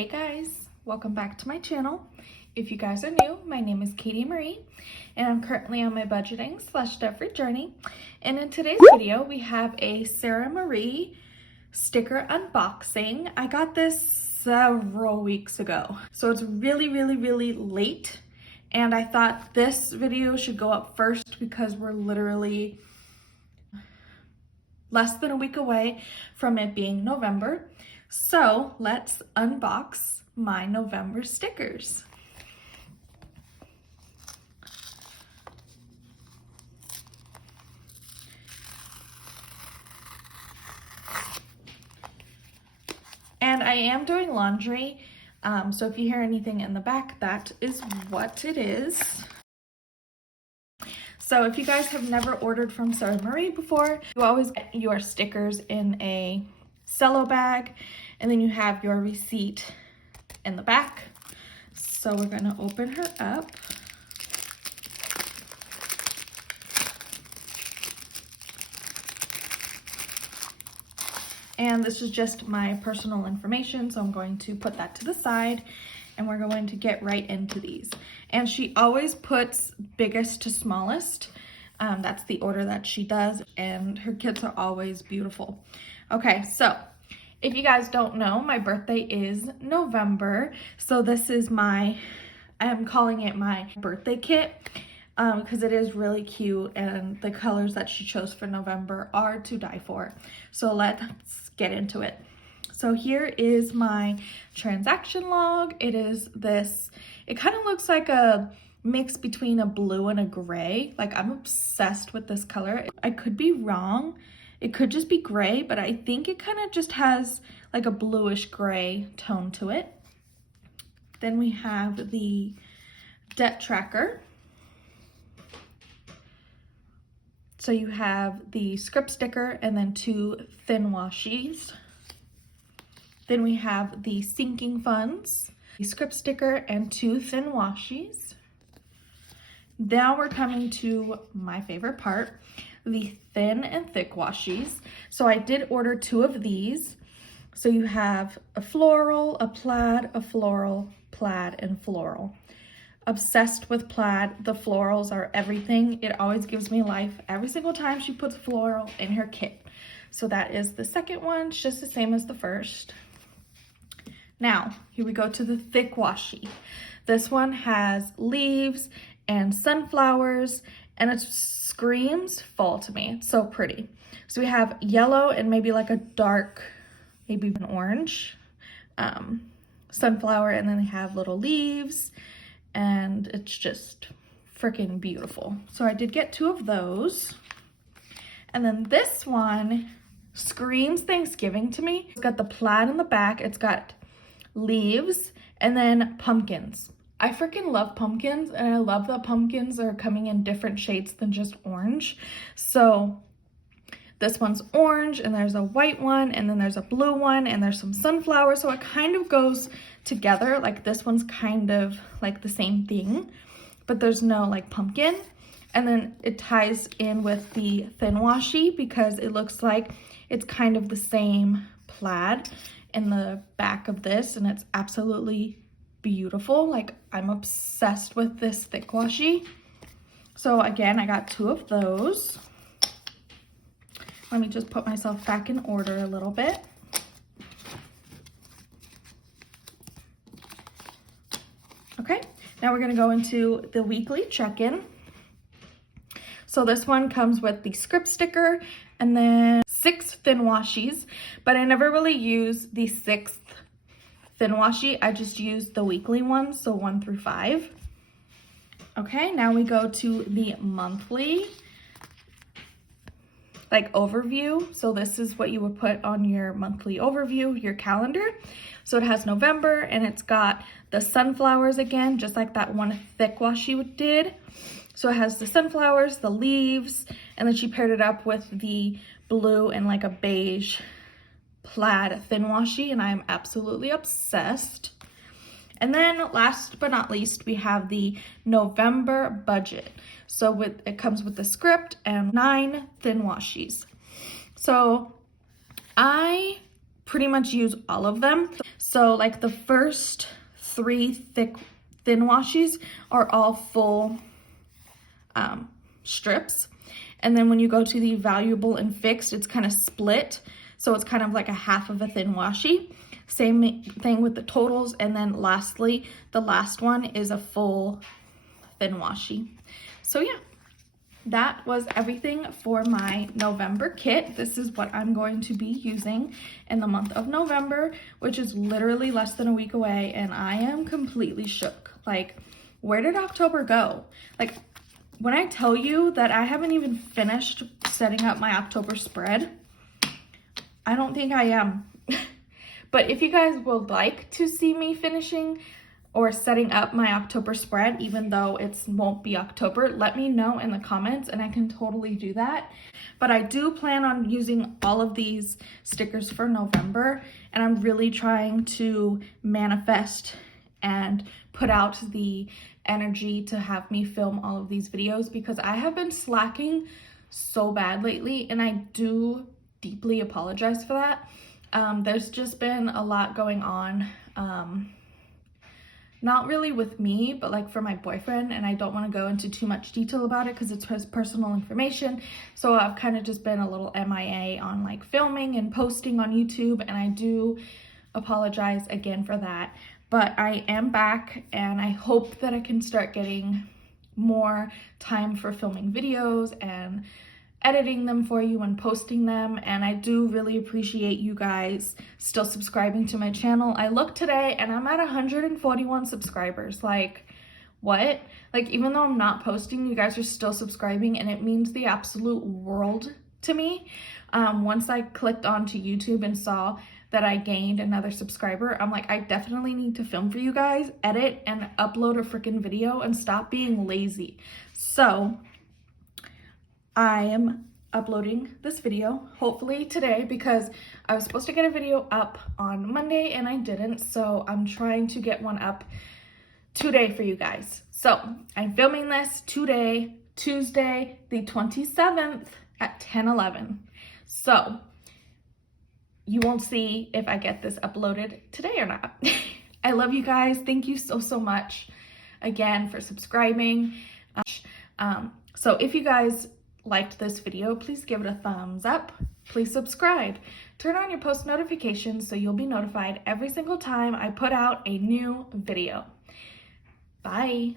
Hey guys, welcome back to my channel. If you guys are new, my name is Katie Marie and I'm currently on my budgeting / debt-free journey. And in today's video, we have a Sarah Marie sticker unboxing. I got this several weeks ago, so it's really late. And I thought this video should go up first because we're literally less than a week away from it being November. So let's unbox my November stickers. And I am doing laundry, so if you hear anything in the back, that is what it is. So if you guys have never ordered from Sarah Marie before, you always get your stickers in a cello bag, and then you have your receipt in the back. So we're gonna open her up. And this is just my personal information, so I'm going to put that to the side and we're going to get right into these. And she always puts biggest to smallest. That's the order that she does, and her kits are always beautiful. Okay, so if you guys don't know, my birthday is November. So this is I am calling it my birthday kit because it is really cute and the colors that she chose for November are to die for. So let's get into it. So here is my transaction log. It is this, it kind of looks like a mix between a blue and a gray. Like, I'm obsessed with this color. I could be wrong. It could just be gray, but I think it kind of just has like a bluish gray tone to it. Then we have the debt tracker. So you have the script sticker and then 2 thin washies. Then we have the sinking funds, the script sticker and 2 thin washies. Now we're coming to my favorite part, the thin and thick washies. So I did order 2 of these. So you have a floral, a plaid, a floral, plaid, and floral. Obsessed with plaid. The florals are everything. It always gives me life every single time she puts floral in her kit. So that is the second one. It's just the same as the first. Now, here we go to the thick washi. This one has leaves and sunflowers, and it screams fall to me. It's so pretty. So we have yellow and maybe like a dark, maybe an orange sunflower, and then they have little leaves, and it's just freaking beautiful. So I did get 2 of those. And then this one screams Thanksgiving to me. It's got the plaid in the back, it's got leaves, and then pumpkins. I freaking love pumpkins, and I love that pumpkins are coming in different shades than just orange. So this one's orange, and there's a white one, and then there's a blue one, and there's some sunflowers. So it kind of goes together. Like, this one's kind of like the same thing, but there's no like pumpkin. And then it ties in with the thin washi because it looks like it's kind of the same plaid in the back of this, and it's absolutely beautiful. Like, I'm obsessed with this thick washi. So again, I got 2 of those. Let me just put myself back in order a little bit. Okay, now we're gonna go into the weekly check-in. So this one comes with the script sticker and then 6 thin washies, but I never really use the 6th thin washi. I just use the weekly ones, so 1 through 5. Okay, now we go to the monthly like overview. So this is what you would put on your monthly overview, your calendar. So it has November, and it's got the sunflowers again, just like that one thick washi did. So it has the sunflowers, the leaves, and then she paired it up with the blue and like a beige plaid thin washi, and I am absolutely obsessed. And then last but not least, we have the November budget. So it comes with the script and 9 thin washies. So I pretty much use all of them. So like the first 3 thin washies are all full strips. And then when you go to the valuable and fixed, it's kind of split. So it's kind of like a half of a thin washi. Same thing with the totals. And then lastly, the last one is a full thin washi. So yeah, that was everything for my November kit. This is what I'm going to be using in the month of November, which is literally less than a week away. And I am completely shook. Like, where did October go? Like, when I tell you that I haven't even finished setting up my October spread, I don't think I am. But if you guys would like to see me finishing or setting up my October spread, even though it won't be October, let me know in the comments and I can totally do that. But I do plan on using all of these stickers for November, and I'm really trying to manifest and put out the energy to have me film all of these videos, because I have been slacking so bad lately, and I do deeply apologize for that. There's just been a lot going on, not really with me, but like for my boyfriend, and I don't want to go into too much detail about it because it's his personal information. So I've kind of just been a little MIA on like filming and posting on YouTube, and I do apologize again for that. But I am back, and I hope that I can start getting more time for filming videos and editing them for you and posting them. And I do really appreciate you guys still subscribing to my channel. I looked today and I'm at 141 subscribers. Like, what? Like, even though I'm not posting, you guys are still subscribing, and it means the absolute world to me. Once I clicked onto YouTube and saw that I gained another subscriber, I'm like, I definitely need to film for you guys, edit, and upload a freaking video and stop being lazy. So I am uploading this video hopefully today, because I was supposed to get a video up on Monday and I didn't. So I'm trying to get one up today for you guys. So I'm filming this today, Tuesday, the 27th at 10:11. So you won't see if I get this uploaded today or not. I love you guys. Thank you so much again for subscribing. So if you guys liked this video, please give it a thumbs up. Please subscribe. Turn on your post notifications so you'll be notified every single time I put out a new video. Bye.